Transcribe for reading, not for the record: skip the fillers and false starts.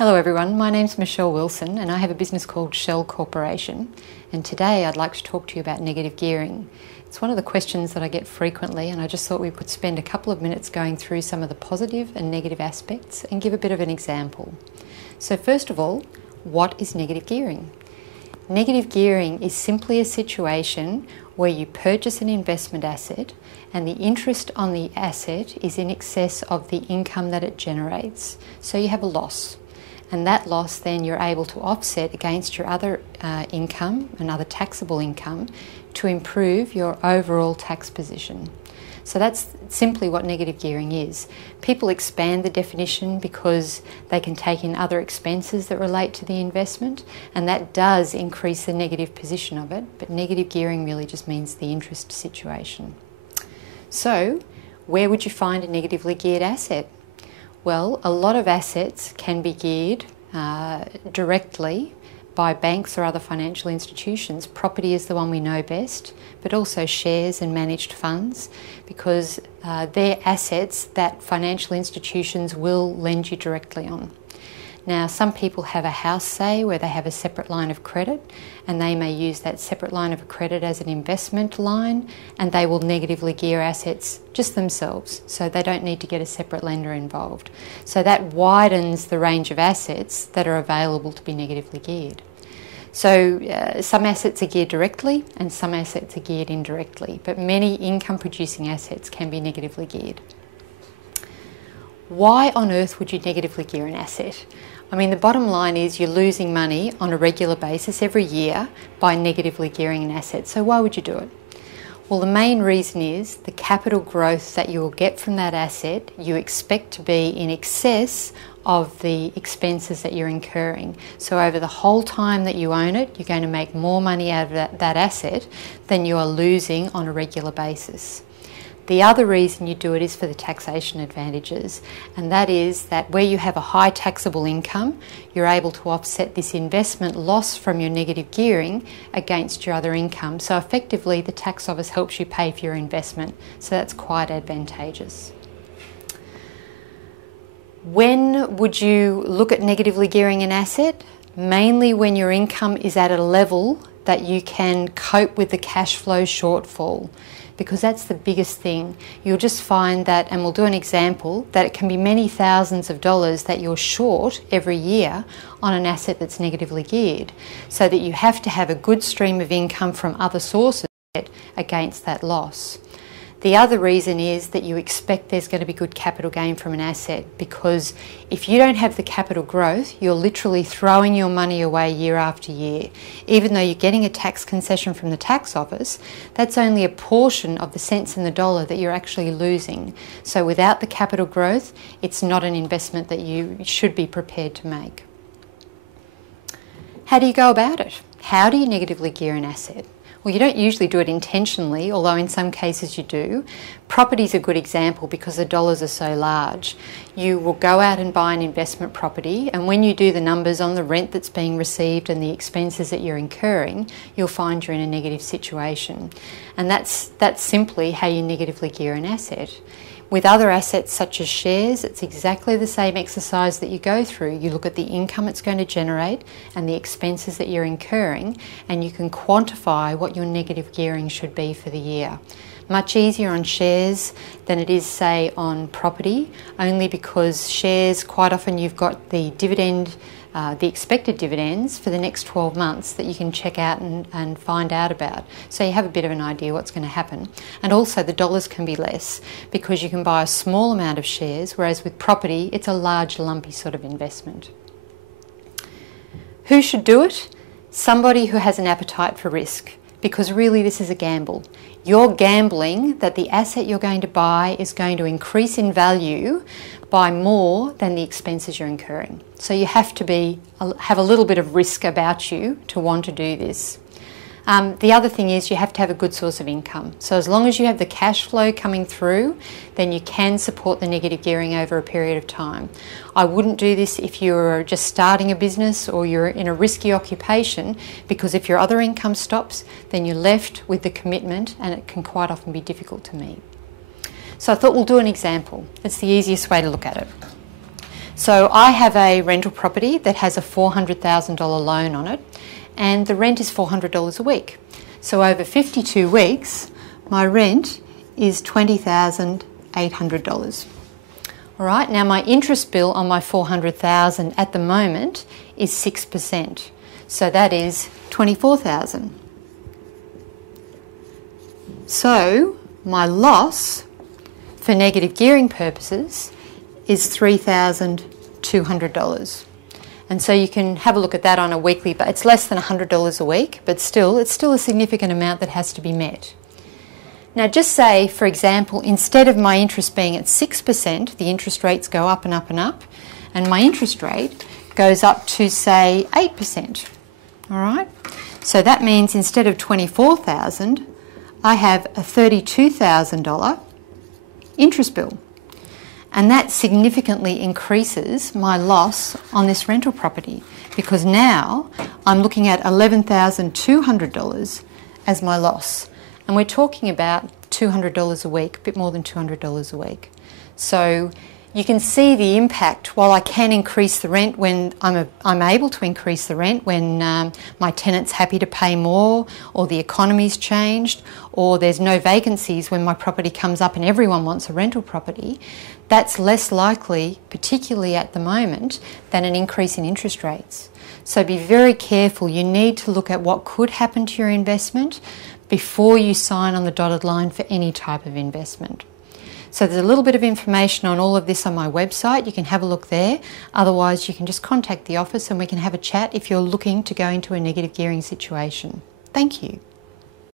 Hello everyone, my name's Michelle Wilson and I have a business called Shell Corporation, and today I'd like to talk to you about negative gearing. It's one of the questions that I get frequently, and I just thought we could spend a couple of minutes going through some of the positive and negative aspects and give a bit of an example. So first of all, what is negative gearing? Negative gearing is simply a situation where you purchase an investment asset and the interest on the asset is in excess of the income that it generates. So you have a loss. And that loss then you're able to offset against your other income and other taxable income to improve your overall tax position. So that's simply what negative gearing is. People expand the definition because they can take in other expenses that relate to the investment, and that does increase the negative position of it, but negative gearing really just means the interest situation. So where would you find a negatively geared asset? Well, a lot of assets can be geared directly by banks or other financial institutions. Property is the one we know best, but also shares and managed funds, because they're assets that financial institutions will lend you directly on. Now, some people have a house, say, where they have a separate line of credit, and they may use that separate line of credit as an investment line, and they will negatively gear assets just themselves, so they don't need to get a separate lender involved. So that widens the range of assets that are available to be negatively geared. So some assets are geared directly and some assets are geared indirectly, but many income-producing assets can be negatively geared. Why on earth would you negatively gear an asset? I mean, the bottom line is you're losing money on a regular basis every year by negatively gearing an asset. So why would you do it? Well, the main reason is the capital growth that you will get from that asset you expect to be in excess of the expenses that you're incurring. So over the whole time that you own it, you're going to make more money out of that asset than you are losing on a regular basis. The other reason you do it is for the taxation advantages, and that is that where you have a high taxable income, you're able to offset this investment loss from your negative gearing against your other income. So effectively the tax office helps you pay for your investment, so that's quite advantageous. When would you look at negatively gearing an asset? Mainly when your income is at a level that you can cope with the cash flow shortfall, because that's the biggest thing. You'll just find that, and we'll do an example, that it can be many thousands of dollars that you're short every year on an asset that's negatively geared, so that you have to have a good stream of income from other sources against that loss. The other reason is that you expect there's going to be good capital gain from an asset, because if you don't have the capital growth, you're literally throwing your money away year after year. Even though you're getting a tax concession from the tax office, that's only a portion of the cents in the dollar that you're actually losing. So without the capital growth, it's not an investment that you should be prepared to make. How do you go about it? How do you negatively gear an asset? Well, you don't usually do it intentionally, although in some cases you do. Property's a good example because the dollars are so large. You will go out and buy an investment property, and when you do the numbers on the rent that's being received and the expenses that you're incurring, you'll find you're in a negative situation. And that's simply how you negatively gear an asset. With other assets such as shares, it's exactly the same exercise that you go through. You look at the income it's going to generate and the expenses that you're incurring, and you can quantify what your negative gearing should be for the year. Much easier on shares than it is, say, on property, only because shares, quite often you've got the dividend, the expected dividends for the next 12 months that you can check out and find out about. So you have a bit of an idea what's going to happen. And also the dollars can be less because you can buy a small amount of shares, whereas with property it's a large lumpy sort of investment. Who should do it? Somebody who has an appetite for risk, because really this is a gamble. You're gambling that the asset you're going to buy is going to increase in value by more than the expenses you're incurring. So you have to have a little bit of risk about you to want to do this. The other thing is you have to have a good source of income. So as long as you have the cash flow coming through, then you can support the negative gearing over a period of time. I wouldn't do this if you're just starting a business or you're in a risky occupation, because if your other income stops, then you're left with the commitment and it can quite often be difficult to meet. So I thought we'll do an example. It's the easiest way to look at it. So I have a rental property that has a $400,000 loan on it, and the rent is $400 a week. So over 52 weeks, my rent is $20,800. All right, now my interest bill on my $400,000 at the moment is 6%. So that is $24,000. So my loss for negative gearing purposes is $3,200. And so you can have a look at that on a weekly, but it's less than $100 a week, but still, it's still a significant amount that has to be met. Now just say, for example, instead of my interest being at 6%, the interest rates go up and up and up, and my interest rate goes up to, say, 8%. All right? So that means instead of $24,000, I have a $32,000 interest bill. And that significantly increases my loss on this rental property, because now I'm looking at $11,200 as my loss. And we're talking about $200 a week, a bit more than $200 a week. So you can see the impact. While I can increase the rent when I'm able to increase the rent when my tenant's happy to pay more, or the economy's changed, or there's no vacancies when my property comes up and everyone wants a rental property, that's less likely, particularly at the moment, than an increase in interest rates. So be very careful. You need to look at what could happen to your investment before you sign on the dotted line for any type of investment. So there's a little bit of information on all of this on my website. You can have a look there. Otherwise, you can just contact the office and we can have a chat if you're looking to go into a negative gearing situation. Thank you.